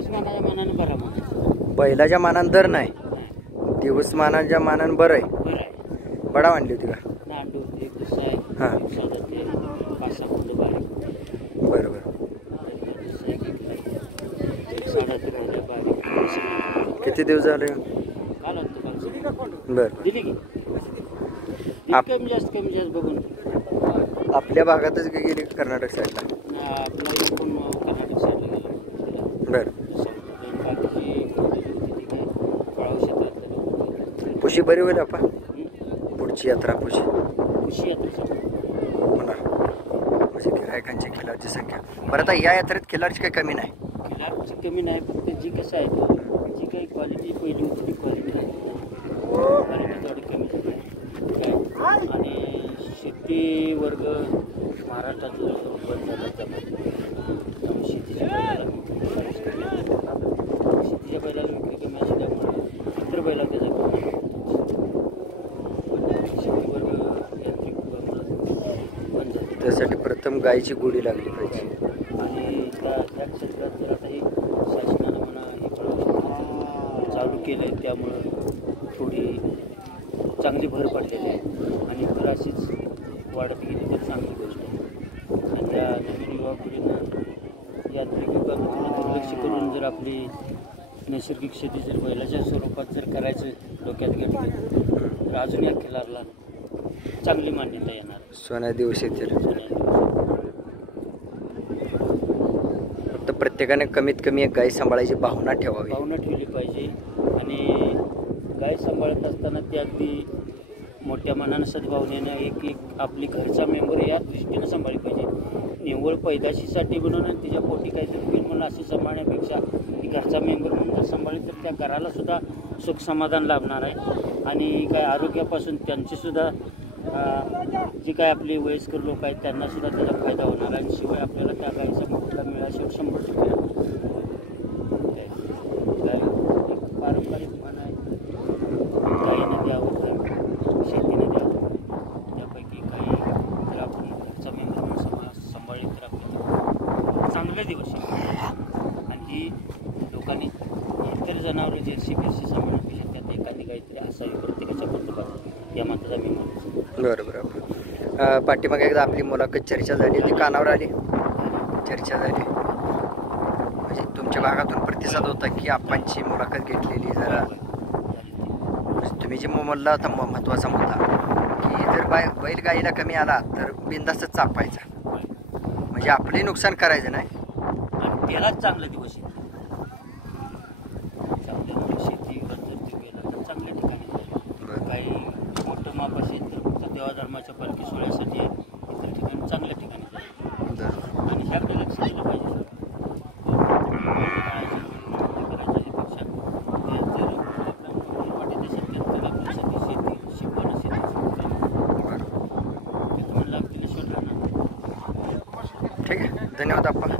दिवसमानाच्या मानाने बरा म्हणा. बैलाच्या मानानं दर नाही, दिवसमानाच्या मानानं बरं आहे. बरं आहे. बडा आणली होती का? नांडू होते, दुसरा आहे. हां. दिवसात 5-6 फुलं बारीक. बरं बरं. दुसरा एक 7.5 बारीक. किती दिवस झाले? काल होतं काल. बरं. दिली की कमी जास्त बघून. आपल्या भागातच गेली कर्नाटक साईडला? आपला इकडून कर्नाटक साईडला गेला. बरं. बाकीची फळाव क्षेत्रात पुशी बरी होईल आपण पुढची यात्रा. पुशी यात्रा पुन्हा म्हणजे गिरायकांची खिलारची संख्या. बरं आता या यात्रेत खिलारची काही कमी नाही? खिलारची कमी नाही, फक्त जी कसं आहे जी काही क्वालिटी पहिली होती ती क्वालिटी आहे. क्वालिटी थोडी कमी झाली आहे. आणि शेती वर्ग महाराष्ट्रात बंद झाला. त्यामुळे शेतीच्या बैलाला विक्री कमी असल्यामुळे इतर बैला त्याचा शेती वर्ग यांत्रिक बंद झाले. त्यासाठी प्रथम गायीची गोडी लागली पाहिजे. आणि त्या क्षेत्रात जर आता ही शासनानं म्हणा हे फळं चालू केले, त्यामुळं थोडी चांगली भर पडलेली आहे. आणि भर अशीच वाढत गेली तर चांगली गोष्ट आहे. आणि त्या नवीन युवा पिढीनं यांत्रिक युगाकडे थोडं दुर्लक्ष करून जर आपली नैसर्गिक शेती जर बैलाच्या स्वरूपात जर करायचं डोक्यात घेतलं तर अजून या खिलारला चांगली मान्यता येणार. सोन्या दिवस येतील. फक्त प्रत्येकाने कमीत कमी एक गाय सांभाळायची भावना ठेवावी. भावना ठेवली पाहिजे. आणि गाय सांभाळत असताना ती अगदी मोठ्या मनानं सद्भावनेनं एक आपली घरचा मेंबर या दृष्टीनं सांभाळली पाहिजे. निव्वळ पैदाशीसाठी म्हणून तिच्या पोटी काहीतरी होईल म्हणून असं सांभाळण्यापेक्षा ती घरचा मेंबर म्हणून जर सांभाळली तर त्या घराला सुद्धा सुख समाधान लाभणार आहे. आणि काय आरोग्यापासून त्यांचीसुद्धा जी काय आपली वयस्कर लोक आहेत त्यांनासुद्धा त्याचा फायदा होणार आहे. आणि शिवाय आपल्याला त्या गायीचा मोबदला मिळाल्याशिवाय 100% गाय एक पारंपरिक म्हण आहे, गायीनं द्यावं शेतीनं द्यावं. त्यापैकी काही जर आपण घरचा मेंबर म्हणून सांभाळली तर आपल्याला चांगले दिवस आहे. आणि ही लोकांनी इतर जनावरं जर्सी बिर्सी सांभाळण्यापेक्षा त्यात एखादी काहीतरी असावी प्रत्येकाच्या कुटुंबात या माताचा मी म्हणतो. बरं बरं. पाठीमागे एकदा आपली मुलाखत चर्चा झाली, ती कानावर आली, चर्चा झाली. म्हणजे तुमच्या भागातून प्रतिसाद होता की आपणची मुलाखत घेतलेली जरा तुम्ही जे म्हणला होता महत्त्वाचा मुद्दा की जर बैल गाईला कमी आला तर बिनधास्तच चापायचा, म्हणजे आपलंही नुकसान करायचं नाही आणि त्यालाच चांगले दिवस येतील. चांगल्या शेतीवर जर ते गेला तर चांगल्या ठिकाणी काही मोठं माप असेल तर फक्त देवाधर्माच्या पालखी सोहळ्यासाठी इतर ठिकाणी चांगल्या ठिकाणी जाईल. आणि ह्याकडे लक्ष दिलं पाहिजे. ठीक आहे. धन्यवाद आपण.